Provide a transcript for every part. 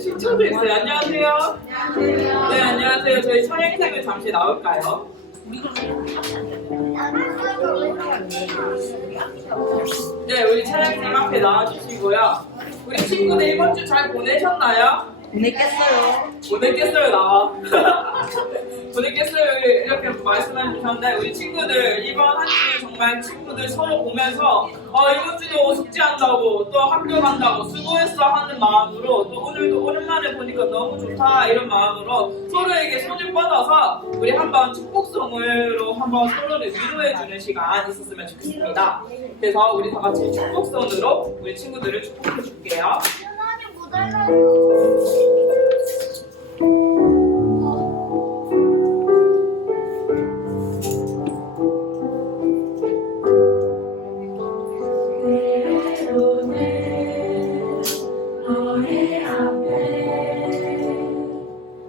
친구도 있어요. 안녕하세요. 안녕하세요. 네, 안녕하세요. 저희 촬영팀을 잠시 나올까요? 네, 우리 촬영팀 앞에 나와주시고요. 우리 친구들 이번 주 잘 보내셨나요? 보냈겠어요, 나와. 보냈겠어요, 이렇게 말씀해 주셨는데, 우리 친구들, 이번 한 주 정말 친구들 서로 보면서, 이번 주도 숙제한다고, 또 학교 간다고, 수고했어 하는 마음으로, 또 오늘도 오랜만에 보니까 너무 좋다, 이런 마음으로 서로에게 손을 뻗어서, 우리 한번 축복송으로 한번 서로를 위로해주는 시간 있었으면 좋겠습니다. 그래서 우리 다 같이 축복송으로 우리 친구들을 축복해 줄게요. 너의 앞에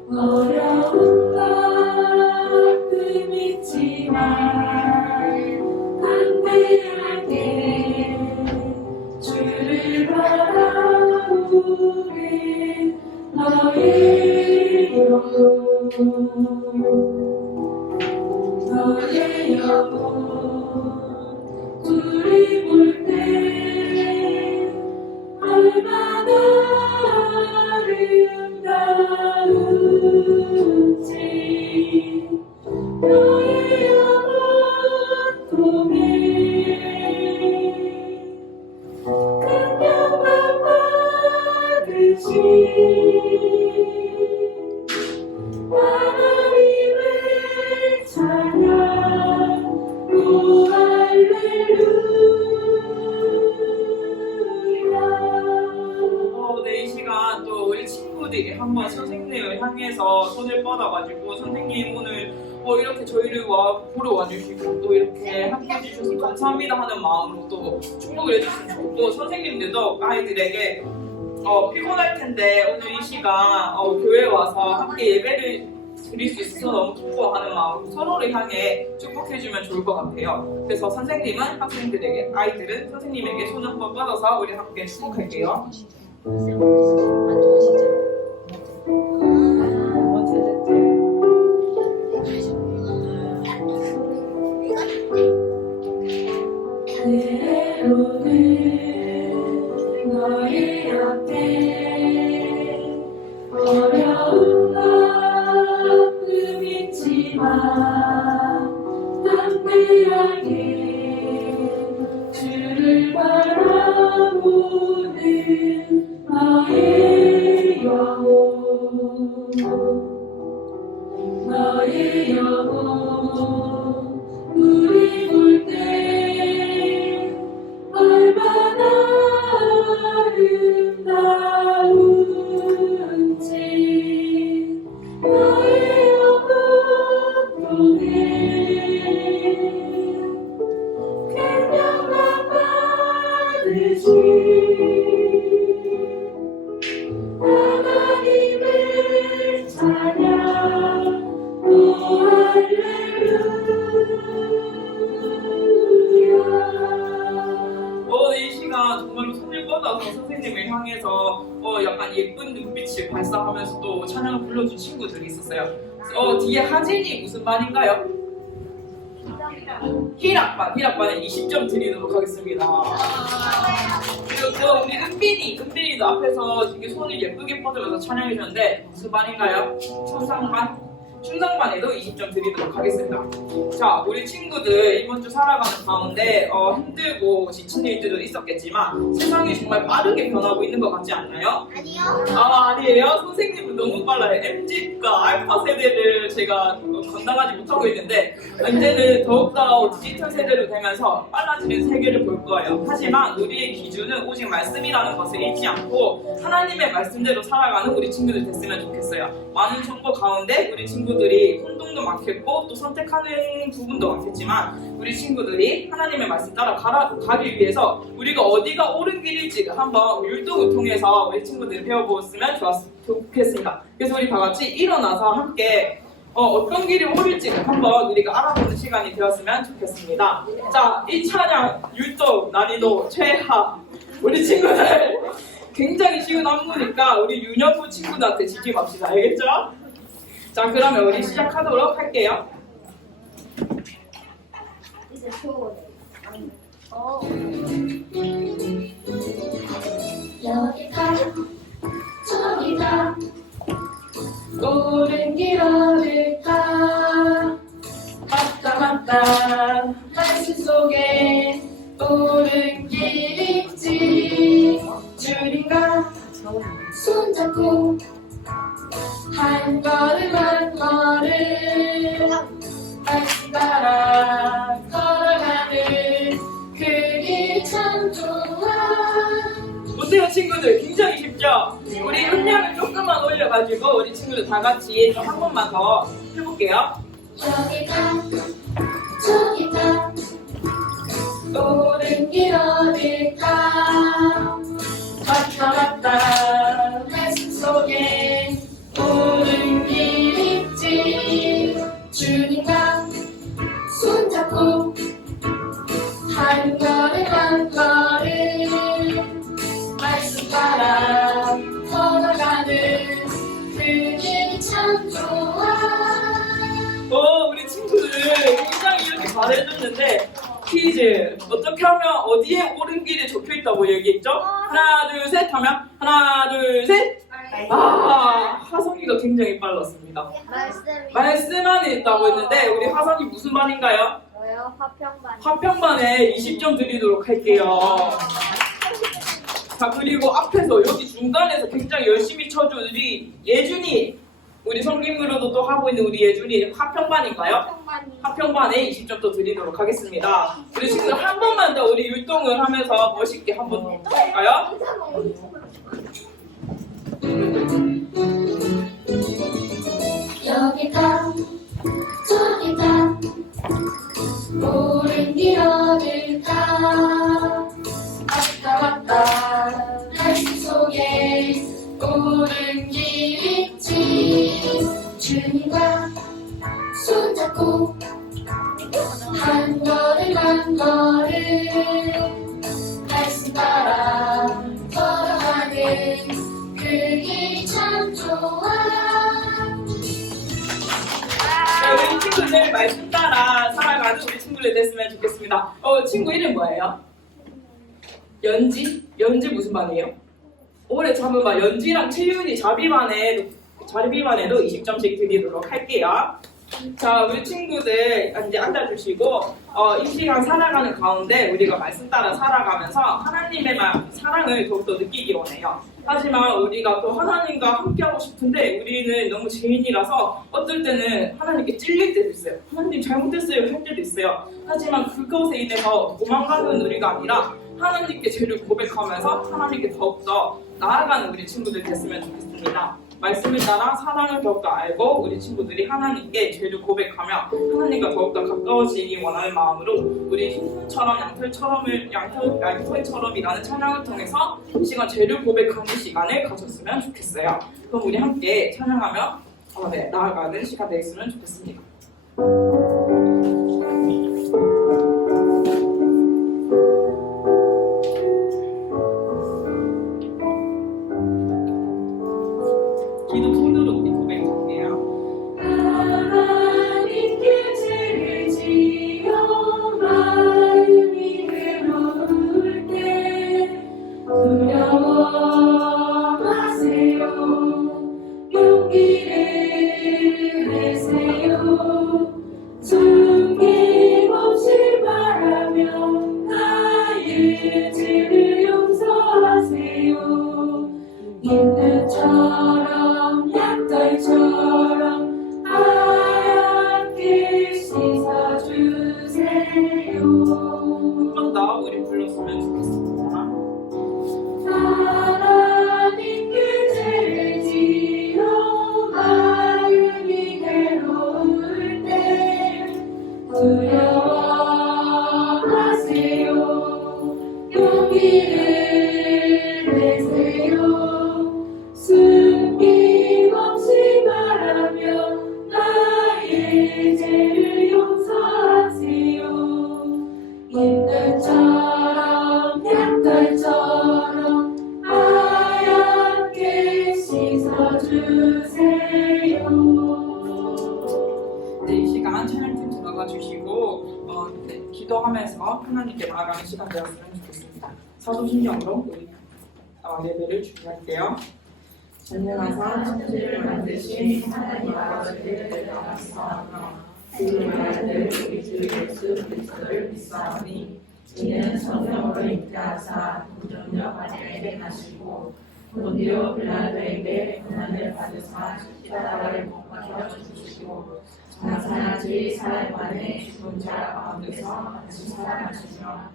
어려운 것도 믿지만 담대하게 주를 바라보는 너의 영혼 너의 영혼 둘이 볼 때 얼마나 아름다운지 너의 영혼 통해 그녀만 받으시 하나님을 찬양 오 할렐루야. 네, 이 시간 또 우리 친구들이 한번 선생님을 향해서 손을 뻗어가지고 선생님 오늘 이렇게 저희를 보러 와주시고 또 이렇게 함께 해주셔서 감사합니다 하는 마음으로 또 축복을 해주시면 좋고 선생님들도 아이들에게 피곤할 텐데 오늘 이 시간 교회에 와서 함께 예배를 드릴 수 있어서 너무 기뻐하는 마음으로 서로를 향해 축복해주면 좋을 것 같아요. 그래서 선생님은 학생들에게, 아이들은 선생님에게 손을 한번 뻗어서 우리 함께 축복할게요. 때로는 너의 앞에 어려운 것도 있지만 담대하게 주를 바라보는 너의 영혼 너의 영혼 우리 볼 때 얼마나 아름다운지 너의 영혼 통해 그녀만 받으시 하나님을 찬양 오 할렐루야. 이 시간 정말로 손을 뻗어서 선생님을 향해서 약간 예쁜 눈빛을 발사하면서 또 찬양을 불러준 친구들이 있었어요. 뒤에 하진이 무슨 반인가요? 힐악반에 20점 드리도록 하겠습니다. 그리고 또 우리 은빈이도 앞에서 되게 손을 예쁘게 뻗으면서 찬양해 주셨는데 무슨 반인가요? 충성반에도 20점 드리도록 하겠습니다. 자, 우리 친구들 이번 주 살아가는 가운데 힘들고 지친 일들도 있었겠지만 세상이 정말 빠르게 변하고 있는 것 같지 않나요? 아니요. 아니에요? 선생님은 너무 빨라요. MZ과 알파 세대를 제가 감당하지 못하고 있는데 이제는 더욱더 디지털 세대로 되면서 빨라지는 세계를 볼 거예요. 하지만 우리의 기준은 오직 말씀이라는 것을 잊지 않고 하나님의 말씀대로 살아가는 우리 친구들 됐으면 좋겠어요. 많은 정보 가운데 우리 친구들이 혼동도 많겠고 또 선택하는 부분도 많겠지만 우리 친구들이 하나님의 말씀 따라 가기 위해서 우리가 어디가 옳은 길일지를 한번 율동을 통해서 우리 친구들이 배워보았으면 좋겠습니다. 그래서 우리 다 같이 일어나서 함께 어떤 길이 옳을지를 한번 우리가 알아보는 시간이 되었으면 좋겠습니다. 자, 이 찬양 율동 난이도 최하 우리 친구들 굉장히 쉬운 안무니까 우리 윤영구 친구들한테 지지 맙시다. 알겠죠? 자, 그러면 우리 시작하도록 할게요. 이제 좋은. 여기가 저기가 옳은 길 어딜까 맞다 맞다. 말씀 속에 옳은 길 있지 줄인가 손잡고 한 걸음 한 걸음 말씀 따라 걸어가는 그 길 참 좋아. 보세요 친구들, 굉장히 쉽죠? 우리 음량을 조금만 올려가지고 우리 친구들 다 같이 좀 한 번만 더 해볼게요. 여기가 저기가 옳은 길 어딜까 맞다 맞다. 말씀 속에 옳은 길 있지 주님과 손잡고 한 걸음 한 걸음 말씀 따라 걸어가는 그 길 참 좋아. 오, 우리 친구들 굉장히 이렇게 잘해줬는데 퀴즈, 어떻게 하면 어디에 옳은 길이 적혀있다고 얘기했죠? 하나 둘 셋 하면 하나 둘 셋. 아, 하성이가 굉장히 빨랐습니다. 말씀 안에 있다고 했는데 우리 하성이 무슨 반인가요? 뭐요? 화평반. 화평반에 20점 드리도록 할게요. 자, 그리고 앞에서 여기 중간에서 굉장히 열심히 쳐준 우리 예준이, 우리 성김으로도 또 하고 있는 우리 예준이 화평반인가요? 화평반이. 화평반에 20점 또 드리도록 하겠습니다. 우리 친구들 한 번만 더 우리 율동을 하면서 멋있게 한 번 더 할까요? 여기가 저기가 옳은 길 어딜까 왔다 왔다 말씀 속에 옳은 길 있지 주님과 손잡고 한 걸음 한 걸음 말씀 따라 걸어가는 그 길 참 좋아. 네, 우리 친구들 말씀 따라 살아가는 우리 친구들 됐으면 좋겠습니다. 친구 이름 뭐예요? 연지? 연지 무슨 반이에요? 올해 잡은반 연지랑 채윤이 자비반에도 20점씩 드리도록 할게요. 자, 우리 친구들 이제 앉아주시고 이 시간 살아가는 가운데 우리가 말씀 따라 살아가면서 하나님의 사랑을 더욱더 느끼기 원해요. 하지만 우리가 또 하나님과 함께하고 싶은데 우리는 너무 죄인이라서 어떨 때는 하나님께 찔릴 때도 있어요. 하나님 잘못했어요 할 때도 있어요. 하지만 그것에 인해서 도망가는 우리가 아니라 하나님께 죄를 고백하면서 하나님께 더욱더 나아가는 우리 친구들 됐으면 좋겠습니다. 말씀을 따라 사랑을 더욱더 알고 우리 친구들이 하나님께 죄를 고백하며 하나님과 더욱더 가까워지기 원하는 마음으로 우리 흰손처럼 양털처럼이라는 찬양을 통해서 이 시간 죄를 고백하는 시간을 가졌으면 좋겠어요. 그럼 우리 함께 찬양하며 나아가는 시간 되었으면 좋겠습니다. 기도 손으로 우리 고백할게요. 하나님께 죄를 지어 마음이 괴로울 때 두려워하세요. 용기를 내세요. 숨김없이 말하며 나의 죄를 용서하세요. 인들처럼 약털처럼 하얗게 씻어주세요. 좀 더 우리 불렀으면 좋겠습니다. 하나님께 죄를 지어 마음이 괴로울 때 두려워하세요. 용기를 내세요. 숨김없이 말하며 나의 죄를 용서하세요. 인들처럼 약털처럼 기도하면서 하나님께 나아가는 시간 되었으면 좋겠습니다. 사도신경으로 우리 예배를 준비할게요. 전능하사 천지를 만드신 하나님 아버지를 내려가사오나 그의 아들 우리 주 예수 그리스도를 믿사오니 이는 성령으로 잉태하사 동정녀 마리아에게 나시고 본디오 빌라도에게 고난을 받으사 십자가를 못 박혀 죽으시고 장사하지 사흘 만에 죽은 자 가운데서 다시 살아나시며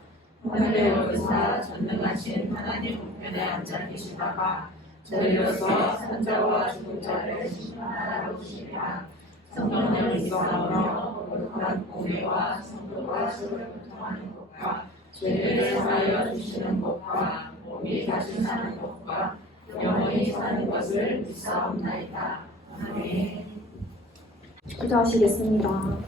하늘에 오르사 전능하신 하나님 우편에 앉아 계시다가 저희로서 산자와 죽은 자를 심판하러 오시리라. 성령을 믿사오며 거룩한 공예와 성도와 수를 교통하는 것과 죄를 사하여 주시는 것과 몸이 다시 사는 것과 영원히 사는 것을 믿사옵나이다. 아멘. 기도하시겠습니다.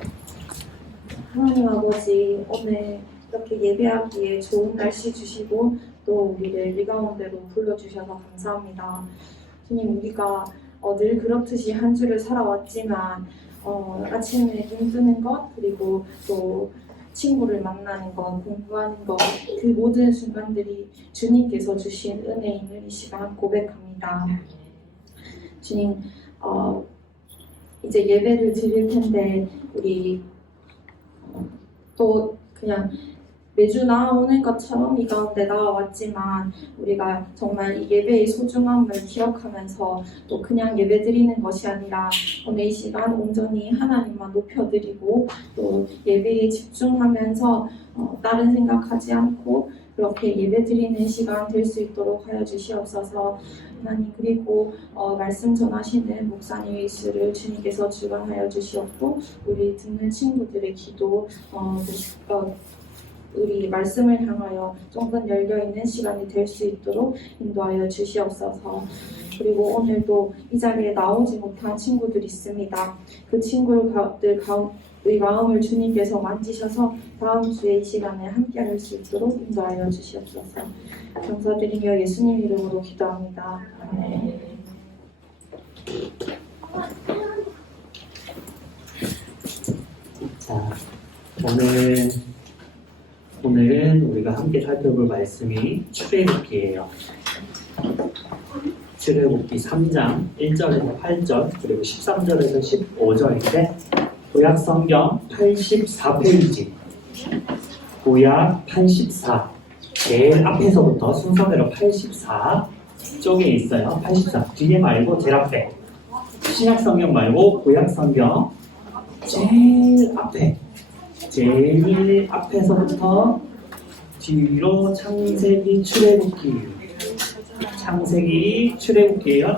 하나님 아버지, 오늘 이렇게 예배하기에 좋은 날씨 주시고 또 우리를 이 가운데로 불러주셔서 감사합니다. 주님, 우리가 늘 그렇듯이 한 주를 살아왔지만 아침에 눈 뜨는 것, 그리고 또 친구를 만나는 것, 공부하는 것, 그 모든 순간들이 주님께서 주신 은혜임을 이 시간 고백합니다. 주님, 이제 예배를 드릴 텐데 우리 또 그냥 매주 나오는 것처럼 이 가운데 나와왔지만 우리가 정말 이 예배의 소중함을 기억하면서 또 그냥 예배 드리는 것이 아니라 오늘 이 시간 온전히 하나님만 높여드리고 또 예배에 집중하면서 다른 생각하지 않고 그렇게 예배 드리는 시간 될 수 있도록 하여 주시옵소서. 하나님, 그리고 말씀 전하시는 목사님의 수를 주님께서 주관하여 주시옵고 우리 듣는 친구들의 기도 우리 말씀을 향하여 쫑긋 열려있는 시간이 될 수 있도록 인도하여 주시옵소서. 그리고 오늘도 이 자리에 나오지 못한 친구들이 있습니다. 그 친구들 가운데 마음을 주님께서 만지셔서 다음 주에 이 시간에 함께 할 수 있도록 인도하여 주시옵소서. 감사드리며 예수님 이름으로 기도합니다. 아멘. 자, 오늘은 우리가 함께 살펴볼 말씀이 출애굽기예요. 출애굽기 3장 1절에서 8절 그리고 13절에서 15절인데 구약 성경 84페이지 구약 84 제일 앞에서부터 순서대로 84 쪽에 있어요. 84 뒤에 말고 제일 앞에 신약 성경 말고 구약 성경 제일 앞에서부터 뒤로 창세기 출애굽기예요.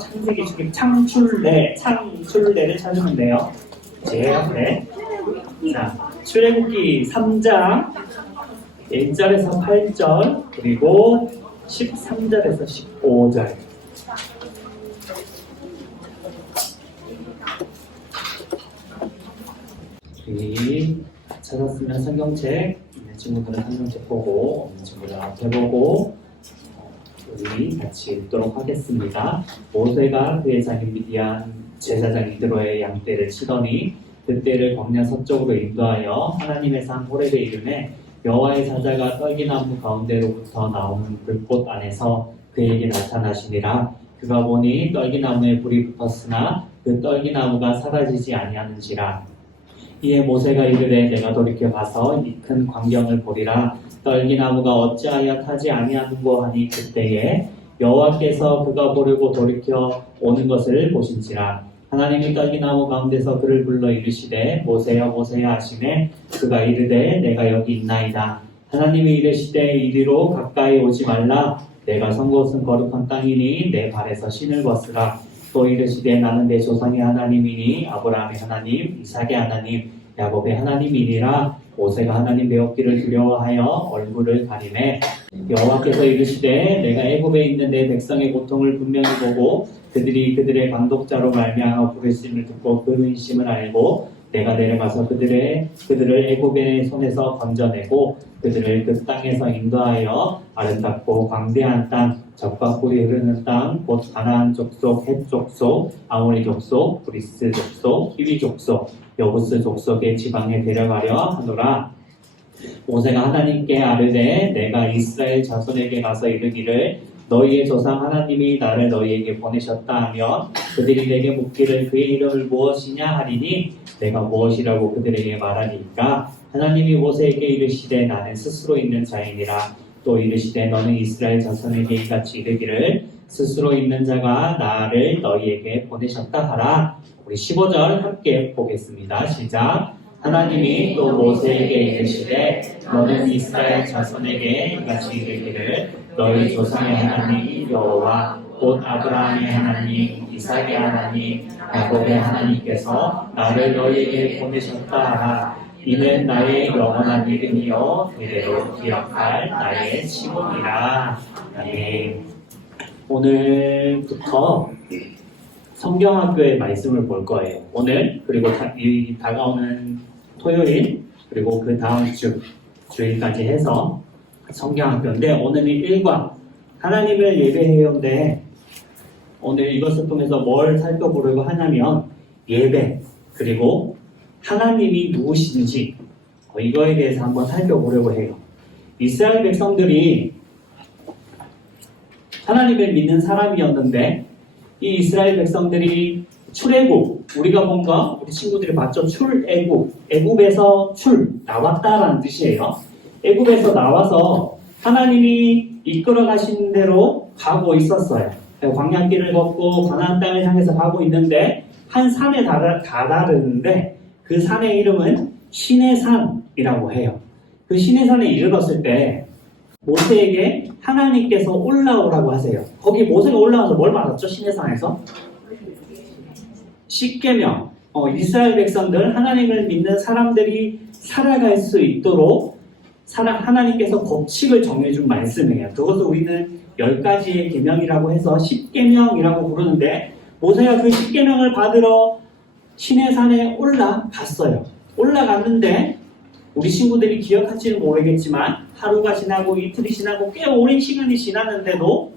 창출래를 찾으면 돼요. 제일 앞에. 자, 출애굽기 3장 1절에서 8절 그리고 13절에서 15절. 찾았으면 성경책 있는 친구들은 성경책 보고 없는 친구들은 앞에 보고 우리 같이 읽도록 하겠습니다. 모세가 그의 자손 미디안 제사장 이드로의 양떼를 치더니 그떼를 광야 서쪽으로 인도하여 하나님의 산 호렙에 이르매 여호와의 사자가 떨기나무 가운데로부터 나오는 불꽃 안에서 그에게 나타나시니라. 그가 보니 떨기나무에 불이 붙었으나 그 떨기나무가 사라지지 아니하는지라. 이에 모세가 이르되 내가 돌이켜 가서 이 큰 광경을 보리라. 떨기나무가 어찌하여 타지 아니하는고 하니 그때에 여호와께서 그가 보려고 돌이켜 오는 것을 보신지라. 하나님이 떨기나무 가운데서 그를 불러 이르시되 모세여 모세여 하시매 그가 이르되 내가 여기 있나이다. 하나님이 이르시되 이리로 가까이 오지 말라. 내가 선 곳은 거룩한 땅이니 내 발에서 신을 벗으라. 또 이르시되 나는 내 조상의 하나님이니 아브라함의 하나님, 이삭의 하나님, 야곱의 하나님이니라. 모세가 하나님 배웠기를 두려워하여 얼굴을 가리매 여호와께서 이르시되 내가 애굽에 있는 내 백성의 고통을 분명히 보고 그들이 그들의 감독자로 말미암아 부르심을 듣고 그 근심을 알고 내가 내려가서 그들을 애굽의 손에서 건져내고 그들을 그 땅에서 인도하여 아름답고 광대한 땅, 젖과 꿀이 흐르는 땅, 곧 가나안 족속, 헷 족속, 아모리 족속, 브리스 족속, 히위 족속, 여부스 족속의 지방에 데려가려 하노라. 모세가 하나님께 아뢰되 내가 이스라엘 자손에게 가서 이르기를 너희의 조상 하나님이 나를 너희에게 보내셨다 하면 그들이 내게 묻기를 그의 이름을 무엇이냐 하리니 내가 무엇이라고 그들에게 말하니까 하나님이 모세에게 이르시되 나는 스스로 있는 자이니라 또 이르시되 너는 이스라엘 자손에게 이같이 이르기를 스스로 있는 자가 나를 너희에게 보내셨다 하라. 우리 15절 함께 보겠습니다. 시작. 하나님이 또 모세에게 이르시되 너는 이스라엘 자손에게 이같이 이르기를 너희 조상의 하나님 여호와 곧 아브라함의 하나님 이삭의 하나님 야곱의 하나님께서 나를 너희에게 보내셨다 하라. 이는 나의 영원한 이름이요 대대로 기억할 나의 칭호니라. 아멘. 오늘부터 성경학교의 말씀을 볼 거예요. 오늘 그리고 이 다가오는 토요일 그리고 그 다음 주일까지 해서 성경학교인데 오늘은 1과 하나님을 예배해요인데 오늘 이것을 통해서 뭘 살펴보려고 하냐면 예배 그리고 하나님이 누구신지 이거에 대해서 한번 살펴보려고 해요. 이스라엘 백성들이 하나님을 믿는 사람이었는데 이 이스라엘 백성들이 출애굽 우리가 뭔가 우리 친구들이 봤죠. 출애굽 애굽에서 나왔다라는 뜻이에요. 애굽에서 나와서 하나님이 이끌어 가신 대로 가고 있었어요. 광야길을 걷고 가나안 땅을 향해서 가고 있는데 한 산에 다다르는데 그 산의 이름은 시내산이라고 해요. 그 시내산에 이르렀을 때 모세에게 하나님께서 올라오라고 하세요. 거기 모세가 올라와서 뭘 받았죠? 시내산에서? 십계명. 이스라엘 백성들 하나님을 믿는 사람들이 살아갈 수 있도록 하나님께서 법칙을 정해준 말씀이에요. 그것을 우리는 10가지의 계명이라고 해서 십계명이라고 부르는데 모세가 그 십계명을 받으러 시내산에 올라갔어요. 올라갔는데 우리 친구들이 기억할지는 모르겠지만 하루가 지나고 이틀이 지나고 꽤 오랜 시간이 지났는데도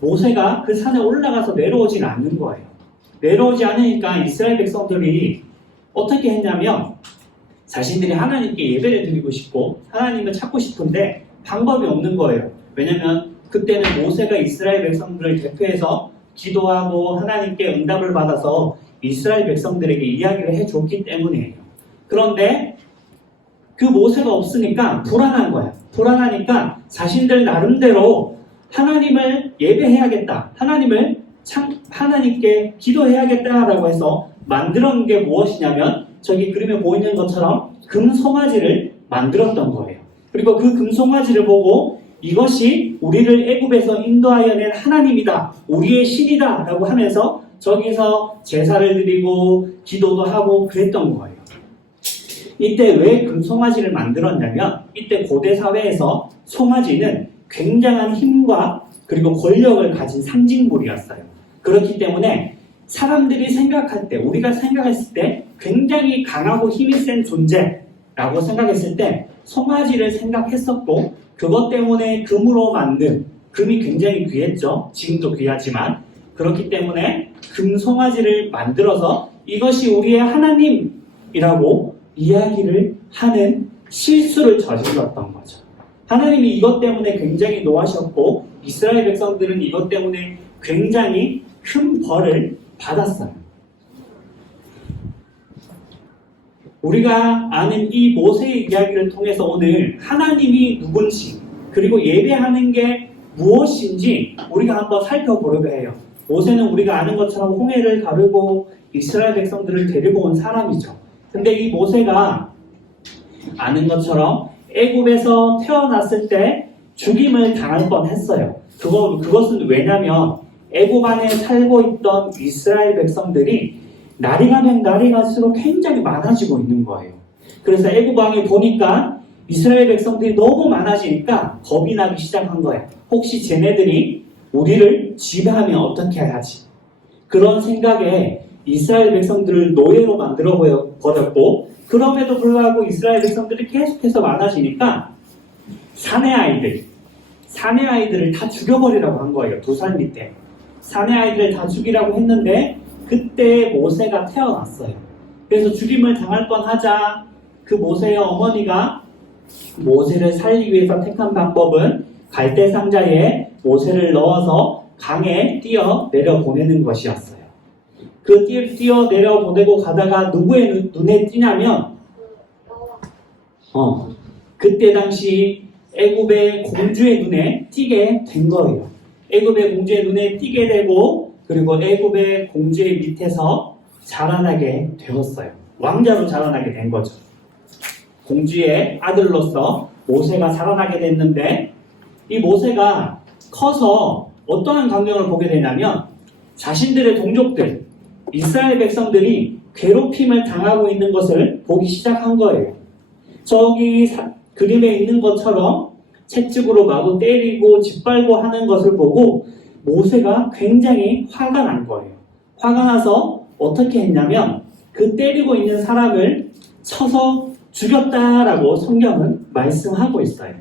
모세가 그 산에 올라가서 내려오진 않는 거예요. 내려오지 않으니까 이스라엘 백성들이 어떻게 했냐면 자신들이 하나님께 예배를 드리고 싶고 하나님을 찾고 싶은데 방법이 없는 거예요. 왜냐하면 그때는 모세가 이스라엘 백성들을 대표해서 기도하고 하나님께 응답을 받아서 이스라엘 백성들에게 이야기를 해줬기 때문이에요. 그런데 그 모세가 없으니까 불안한 거야. 불안하니까 자신들 나름대로 하나님을 예배해야겠다. 하나님께 기도해야겠다라고 해서 만들어낸 게 무엇이냐면 저기 그림에 보이는 것처럼 금송아지를 만들었던 거예요. 그리고 그 금송아지를 보고 이것이 우리를 애굽에서 인도하여 낸 하나님이다. 우리의 신이다. 라고 하면서 저기서 제사를 드리고 기도도 하고 그랬던 거예요. 이때 왜 금송아지를 만들었냐면 이때 고대 사회에서 송아지는 굉장한 힘과 그리고 권력을 가진 상징물이었어요. 그렇기 때문에 사람들이 생각할 때 우리가 생각했을 때 굉장히 강하고 힘이 센 존재라고 생각했을 때 송아지를 생각했었고 그것 때문에 금으로 만든 금이 굉장히 귀했죠. 지금도 귀하지만 그렇기 때문에 금송아지를 만들어서 이것이 우리의 하나님이라고 이야기를 하는 실수를 저질렀던 거죠. 하나님이 이것 때문에 굉장히 노하셨고 이스라엘 백성들은 이것 때문에 굉장히 큰 벌을 받았어요. 우리가 아는 이 모세의 이야기를 통해서 오늘 하나님이 누군지 그리고 예배하는 게 무엇인지 우리가 한번 살펴보려고 해요. 모세는 우리가 아는 것처럼 홍해를 가르고 이스라엘 백성들을 데리고 온 사람이죠. 근데 이 모세가 아는 것처럼 애굽에서 태어났을 때 죽임을 당할 뻔했어요. 그것은 왜냐면 애굽 안에 살고 있던 이스라엘 백성들이 날이 가면 날이 갈수록 굉장히 많아지고 있는 거예요. 그래서 애굽 왕이 보니까 이스라엘 백성들이 너무 많아지니까 겁이 나기 시작한 거예요. 혹시 쟤네들이 우리를 지배하면 어떻게 하지? 그런 생각에 이스라엘 백성들을 노예로 만들어 버렸고 그럼에도 불구하고 이스라엘 백성들이 계속해서 많아지니까 사내 아이들을 다 죽여버리라고 한 거예요. 2살 밑에 사내 아이들을 다 죽이라고 했는데 그때 모세가 태어났어요. 그래서 죽임을 당할 뻔하자 그 모세의 어머니가 모세를 살리기 위해서 택한 방법은 갈대 상자에 모세를 넣어서 강에 뛰어 내려 보내는 것이었어요. 그 뛰어 내려 보내고 가다가 누구의 눈에 띄냐면 그때 당시 애굽의 공주의 눈에 띄게 된 거예요. 애굽의 공주의 눈에 띄게 되고 그리고 애굽의 공주의 밑에서 자라나게 되었어요. 왕자로 자라나게 된 거죠. 공주의 아들로서 모세가 자라나게 됐는데 이 모세가 커서 어떠한 광경을 보게 되냐면 자신들의 동족들, 이스라엘 백성들이 괴롭힘을 당하고 있는 것을 보기 시작한 거예요. 저기 그림에 있는 것처럼 채찍으로 마구 때리고 짓밟고 하는 것을 보고 모세가 굉장히 화가 난 거예요. 화가 나서 어떻게 했냐면 그 때리고 있는 사람을 쳐서 죽였다라고 성경은 말씀하고 있어요.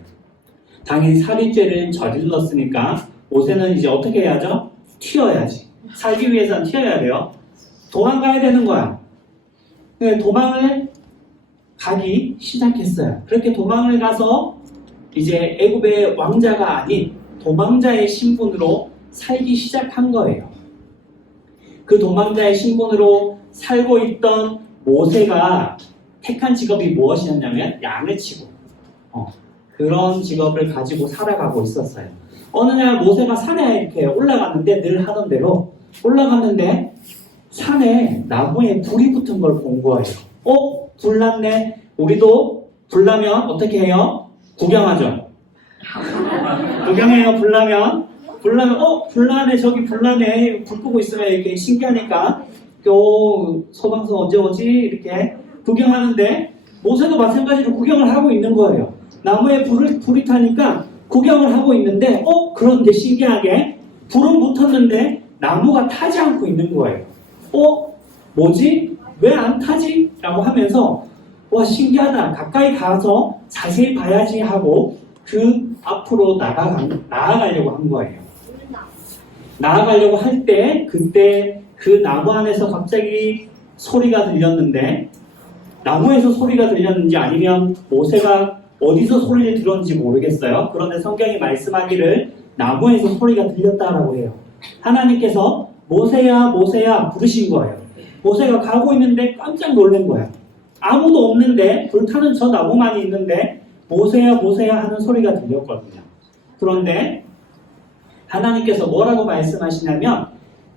당연히 살인죄를 저질렀으니까 모세는 이제 어떻게 해야죠? 튀어야지. 살기 위해서는 튀어야 돼요. 도망가야 되는 거야. 도망을 가기 시작했어요. 그렇게 도망을 가서 이제 애굽의 왕자가 아닌 도망자의 신분으로 살기 시작한 거예요. 그 도망자의 신분으로 살고 있던 모세가 택한 직업이 무엇이었냐면 양을 치고 그런 직업을 가지고 살아가고 있었어요. 어느 날 모세가 산에 이렇게 올라갔는데 늘 하던 대로 올라갔는데 산에 나무에 불이 붙은 걸 본 거예요. 불 났네. 우리도 불 나면 어떻게 해요? 구경하죠. 구경해요. 불 나면 불 나네. 저기 불 나네. 불 끄고 있으면 이렇게 신기하니까 소방서 언제 오지? 이렇게 구경하는데 모세도 마찬가지로 구경을 하고 있는 거예요. 나무에 불이 타니까 구경을 하고 있는데 그런데 신기하게 불은 붙었는데 나무가 타지 않고 있는 거예요. 뭐지? 왜 안 타지? 라고 하면서 와 신기하다. 가까이 가서 자세히 봐야지 하고 그 앞으로 나아가려고 한 거예요. 나아가려고 할 때 그때 그 나무 안에서 갑자기 소리가 들렸는데 나무에서 소리가 들렸는지 아니면 모세가 어디서 소리를 들었는지 모르겠어요. 그런데 성경이 말씀하기를 나무에서 소리가 들렸다라고 해요. 하나님께서 모세야 모세야 부르신 거예요. 모세가 가고 있는데 깜짝 놀란 거야. 아무도 없는데 불타는 저 나무만 있는데 모세야 모세야 하는 소리가 들렸거든요. 그런데 하나님께서 뭐라고 말씀하시냐면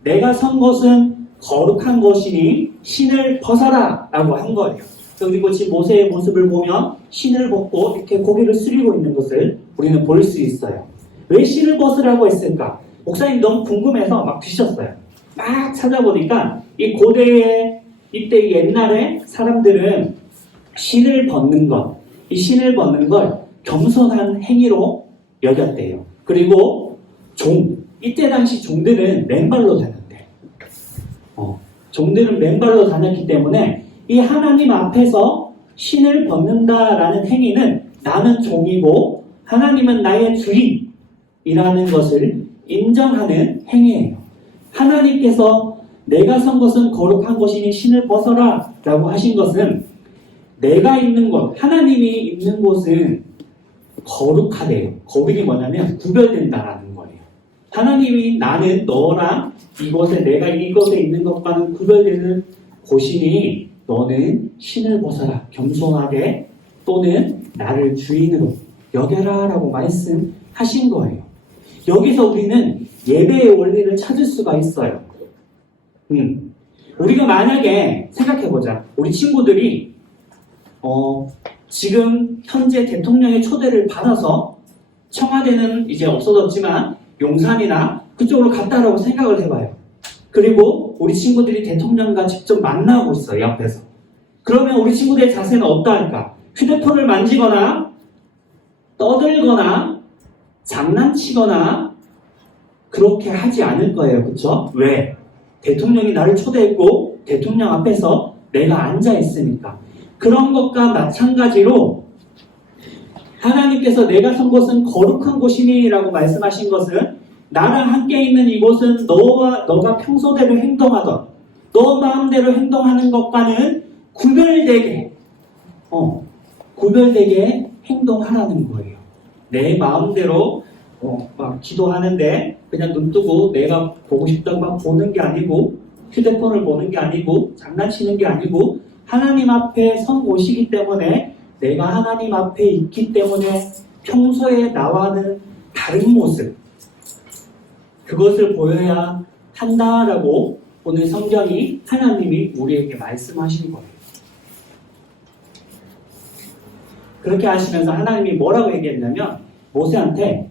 내가 선 것은 거룩한 것이니 신을 벗어라 라고 한 거예요. 그리고 지금 모세의 모습을 보면 신을 벗고 이렇게 고개를 숙이고 있는 것을 우리는 볼 수 있어요. 왜 신을 벗으라고 했을까? 목사님 너무 궁금해서 막 뒤졌어요. 막 찾아보니까 이 고대에 이때 옛날에 사람들은 신을 벗는 것, 이 신을 벗는 걸 겸손한 행위로 여겼대요. 그리고 이때 당시 종들은 맨발로 다녔대. 종들은 맨발로 다녔기 때문에 이 하나님 앞에서 신을 벗는다라는 행위는 나는 종이고 하나님은 나의 주인이라는 것을 인정하는 행위예요. 하나님께서 내가 선 것은 거룩한 것이니 신을 벗어라 라고 하신 것은 내가 있는 곳, 하나님이 있는 곳은 거룩하대요. 거룩이 뭐냐면 구별된다라는 거예요. 하나님이 나는 너랑 이곳에 내가 이곳에 있는 것과는 구별되는 곳이니 너는 신을 벗어라. 겸손하게 또는 나를 주인으로 여겨라 라고 말씀하신 거예요. 여기서 우리는 예배의 원리를 찾을 수가 있어요. 우리가 만약에 생각해보자. 우리 친구들이 지금 현재 대통령의 초대를 받아서 청와대는 이제 없어졌지만 용산이나 그쪽으로 갔다라고 생각을 해봐요. 그리고 우리 친구들이 대통령과 직접 만나고 있어요. 옆에서. 그러면 우리 친구들의 자세는 어떠할까? 휴대폰을 만지거나 떠들거나 장난치거나 그렇게 하지 않을 거예요. 그쵸? 왜? 대통령이 나를 초대했고 대통령 앞에서 내가 앉아있으니까. 그런 것과 마찬가지로 하나님께서 내가 선 곳은 거룩한 곳이니 라고 말씀하신 것은 나랑 함께 있는 이곳은 너가 평소대로 행동하던 너 마음대로 행동하는 것과는 구별되게 행동하라는 거예요. 내 마음대로 막 기도하는데 그냥 눈 뜨고 내가 보고 싶다고 막 보는 게 아니고 휴대폰을 보는 게 아니고 장난치는 게 아니고 하나님 앞에 선 곳이기 때문에 내가 하나님 앞에 있기 때문에 평소에 나와는 다른 모습 그것을 보여야 한다라고 오늘 성경이 하나님이 우리에게 말씀하신 거예요. 그렇게 하시면서 하나님이 뭐라고 얘기했냐면 모세한테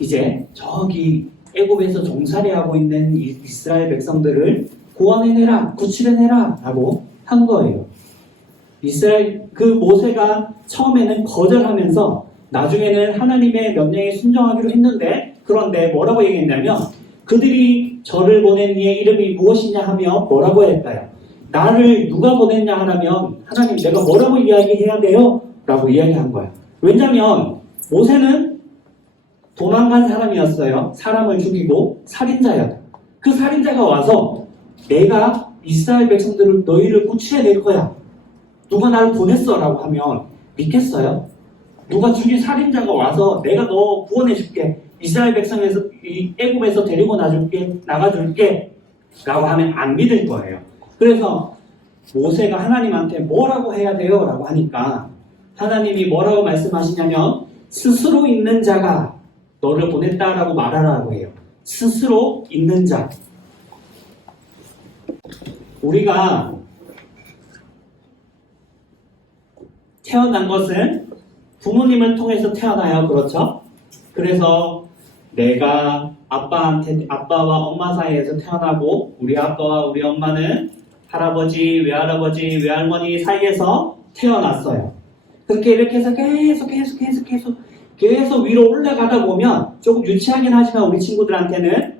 이제 저기 애굽에서 종살이하고 있는 이스라엘 백성들을 구원해내라, 구출해내라 라고 한 거예요. 그 모세가 처음에는 거절하면서 나중에는 하나님의 명령에 순종하기로 했는데 그런데 뭐라고 얘기했냐면 그들이 저를 보낸 이의 이름이 무엇이냐 하며 뭐라고 할까요? 나를 누가 보냈냐 하면 하나님 내가 뭐라고 이야기해야 돼요? 라고 이야기한 거예요. 왜냐하면 모세는 도망간 사람이었어요. 사람을 죽이고 살인자였다. 그 살인자가 와서 내가 이스라엘 백성들을 너희를 구출해낼 거야. 누가 나를 보냈어 라고 하면 믿겠어요? 누가 죽인 살인자가 와서 내가 너 구원해줄게. 이스라엘 백성에서 이 애굽에서 데리고 나가줄게 라고 하면 안 믿을 거예요. 그래서 모세가 하나님한테 뭐라고 해야 돼요? 라고 하니까 하나님이 뭐라고 말씀하시냐면 스스로 있는 자가 너를 보냈다라고 말하라고 해요. 스스로 있는 자. 우리가 태어난 것은 부모님을 통해서 태어나요. 그렇죠? 그래서 내가 아빠와 엄마 사이에서 태어나고 우리 아빠와 우리 엄마는 할아버지, 외할아버지, 외할머니 사이에서 태어났어요. 그렇게 이렇게 해서 계속 위로 올라가다 보면 조금 유치하긴 하지만 우리 친구들한테는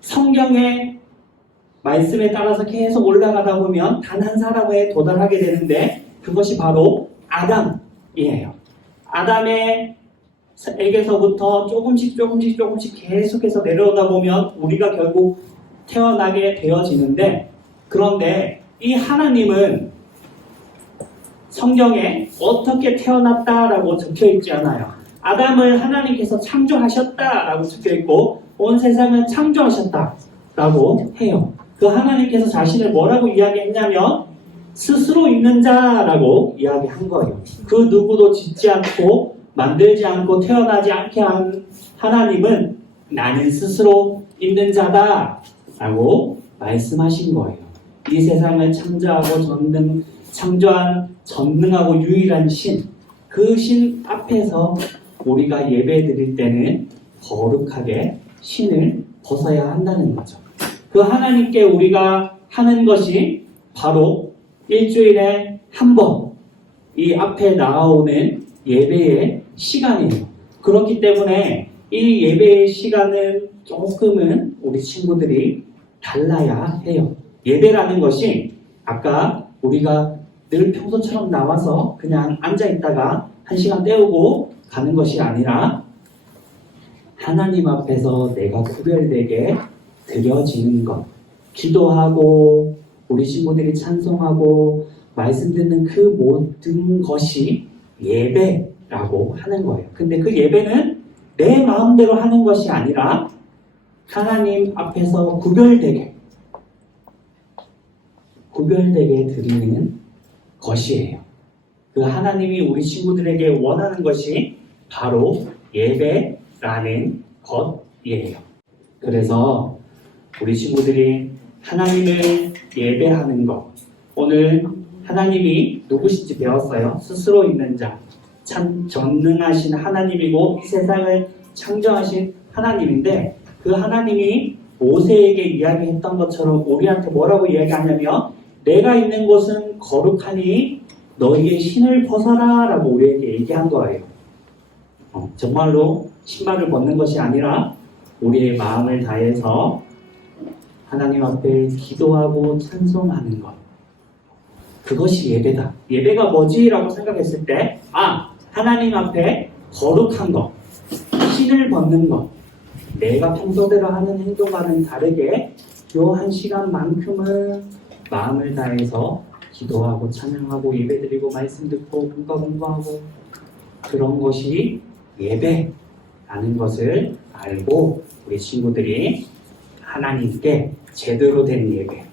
성경의 말씀에 따라서 계속 올라가다 보면 단 한 사람에 도달하게 되는데 그것이 바로 아담이에요. 아담에게서부터 조금씩 계속해서 내려오다 보면 우리가 결국 태어나게 되어지는데 그런데 이 하나님은 성경에 어떻게 태어났다라고 적혀있지 않아요. 아담을 하나님께서 창조하셨다라고 적혀있고 온 세상을 창조하셨다라고 해요. 그 하나님께서 자신을 뭐라고 이야기했냐면 스스로 있는 자라고 이야기한 거예요. 그 누구도 짓지 않고 만들지 않고 태어나지 않게 한 하나님은 나는 스스로 있는 자다라고 말씀하신 거예요. 이 세상을 창조한 전능하고 유일한 신, 그 신 앞에서 우리가 예배 드릴 때는 거룩하게 신을 벗어야 한다는 거죠. 그 하나님께 우리가 하는 것이 바로 일주일에 한 번 이 앞에 나오는 예배의 시간이에요. 그렇기 때문에 이 예배의 시간은 조금은 우리 친구들이 달라야 해요. 예배라는 것이 아까 우리가 늘 평소처럼 나와서 그냥 앉아있다가 1시간 때우고 가는 것이 아니라 하나님 앞에서 내가 구별되게 드려지는 것, 기도하고 우리 친구들이 찬송하고 말씀 듣는 그 모든 것이 예배라고 하는 거예요. 근데 그 예배는 내 마음대로 하는 것이 아니라 하나님 앞에서 구별되게 드리는 것이에요. 그 하나님이 우리 친구들에게 원하는 것이 바로 예배라는 것이에요. 그래서 우리 친구들이 하나님을 예배하는 것, 오늘 하나님이 누구신지 배웠어요. 스스로 있는 자, 참 전능하신 하나님이고 이 세상을 창조하신 하나님인데 그 하나님이 모세에게 이야기했던 것처럼 우리한테 뭐라고 이야기하냐면 내가 있는 곳은 거룩하니 너희의 신을 벗어라 라고 우리에게 얘기한 거예요. 정말로 신발을 벗는 것이 아니라 우리의 마음을 다해서 하나님 앞에 기도하고 찬송하는 것, 그것이 예배다. 예배가 뭐지? 라고 생각했을 때 하나님 앞에 거룩한 것, 신을 벗는 것, 내가 평소대로 하는 행동과는 다르게 요 1시간만큼은 마음을 다해서 기도하고 찬양하고 예배드리고 말씀 듣고 공부하고 그런 것이 예배라는 것을 알고 우리 친구들이 하나님께 제대로 된 예배,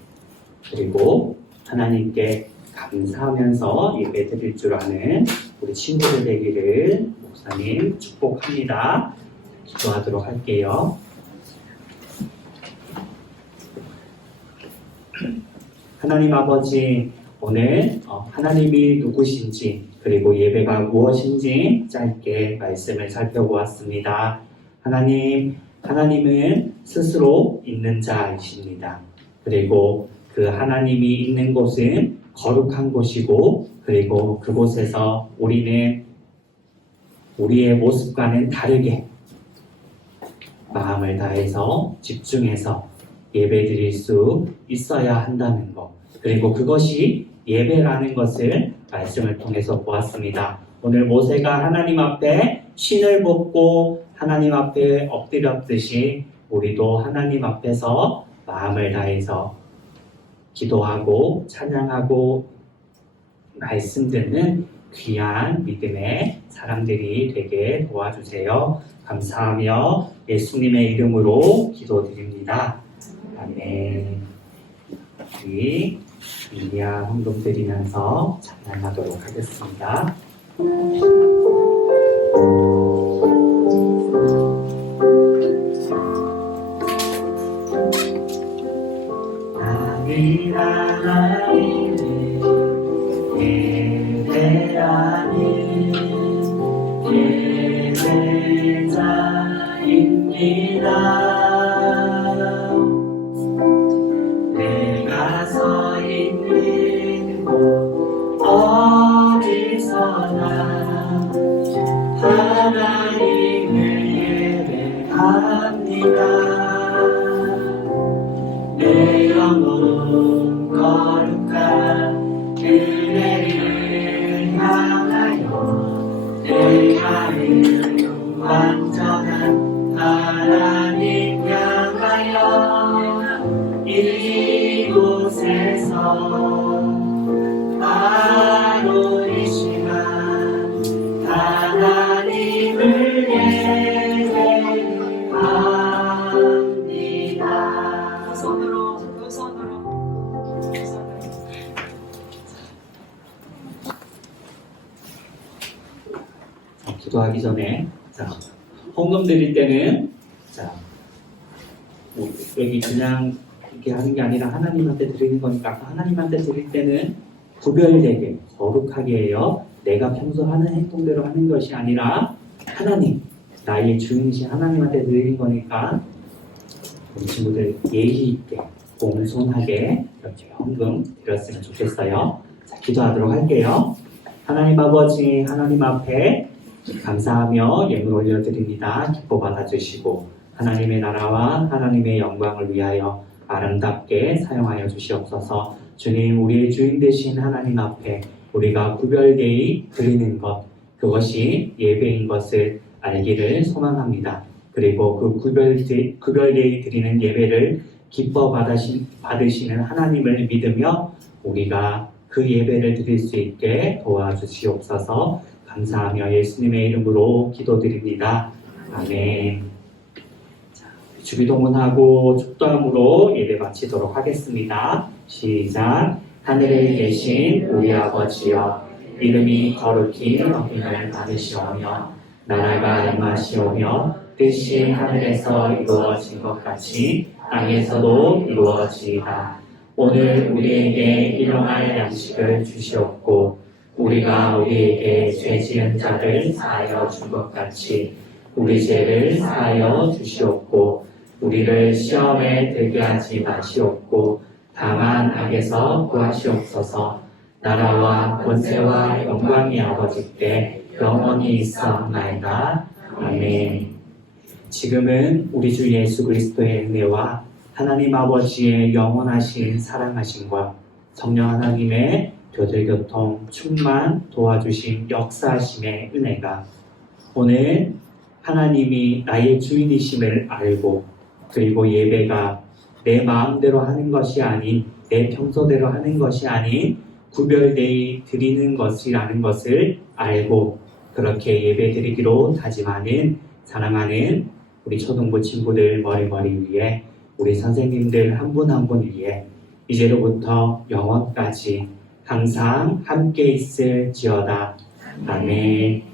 그리고 하나님께 감사하면서 예배 드릴 줄 아는 우리 친구들 되기를 목사님 축복합니다. 기도하도록 할게요. 하나님 아버지, 오늘 하나님이 누구신지 그리고 예배가 무엇인지 짧게 말씀을 살펴보았습니다. 하나님은 스스로 있는 자이십니다. 그리고 그 하나님이 있는 곳은 거룩한 곳이고, 그리고 그곳에서 우리는 우리의 모습과는 다르게 마음을 다해서 집중해서 예배드릴 수 있어야 한다는 것, 그리고 그것이 예배라는 것을 말씀을 통해서 보았습니다. 오늘 모세가 하나님 앞에 신을 벗고 하나님 앞에 엎드렸듯이 우리도 하나님 앞에서 마음을 다해서 기도하고 찬양하고 말씀 듣는 귀한 믿음의 사람들이 되게 도와주세요. 감사하며 예수님의 이름으로 기도드립니다. 아멘. 우리 인디아 헌금 드리면서 찬양하도록 하겠습니다. 나는 하나님을 예배하는 예배자입니다. 내가 서 있는 곳 어디서나 하나님을 예배합니다. 내 영혼 거룩한 은혜를 향하여 내 마음 완전한 하나님 향하여 이곳에서 바로 이 시간 하나님을 예배합니다. 두 손으로. 기도하기 전에 헌금 드릴 때는 여기 그냥 이렇게 하는 게 아니라 하나님한테 드리는 거니까 하나님한테 드릴 때는 구별되게 거룩하게 해요. 내가 평소 하는 행동대로 하는 것이 아니라 하나님, 나의 주인이신 하나님한테 드리는 거니까 우리 친구들 예의 있게 공손하게 이렇게 헌금 드렸으면 좋겠어요. 자, 기도하도록 할게요. 하나님 아버지, 하나님 앞에 감사하며 예물 올려드립니다. 기뻐 받아주시고 하나님의 나라와 하나님의 영광을 위하여 아름답게 사용하여 주시옵소서. 주님, 우리의 주인 되신 하나님 앞에 우리가 구별되이 드리는 것, 그것이 예배인 것을 알기를 소망합니다. 그리고 그 구별되이 드리는 예배를 기뻐 받으시는 하나님을 믿으며 우리가 그 예배를 드릴 수 있게 도와주시옵소서. 감사하며 예수님의 이름으로 기도드립니다. 아멘. 자, 주기도문하고 축도함으로 예배 마치도록 하겠습니다. 시작. 하늘에 계신 우리 아버지여, 이름이 거룩히 여김을 받으시오며 나라가 임하시오며 뜻이 하늘에서 이루어진 것 같이 땅에서도 이루어지이다. 오늘 우리에게 일용할 양식을 주시옵고 우리가 우리에게 죄 지은 자를 사하여 준 것 같이 우리 죄를 사하여 주시옵고 우리를 시험에 들게 하지 마시옵고 다만 악에서 구하시옵소서. 나라와 권세와 영광이 아버지께 영원히 있사옵나이다. 아멘. 지금은 우리 주 예수 그리스도의 은혜와 하나님 아버지의 영원하신 사랑하심과 성령 하나님의 교제교통 충만 도와주신 역사하심의 은혜가 오늘 하나님이 나의 주인이심을 알고 그리고 예배가 내 마음대로 하는 것이 아닌 내 평소대로 하는 것이 아닌 구별되이 드리는 것이라는 것을 알고 그렇게 예배드리기로 다짐하는 사랑하는 우리 초등부 친구들 머리 위에 우리 선생님들 한 분 한 분 위에 이제로부터 영원까지 항상 함께 있을지어다. 아멘.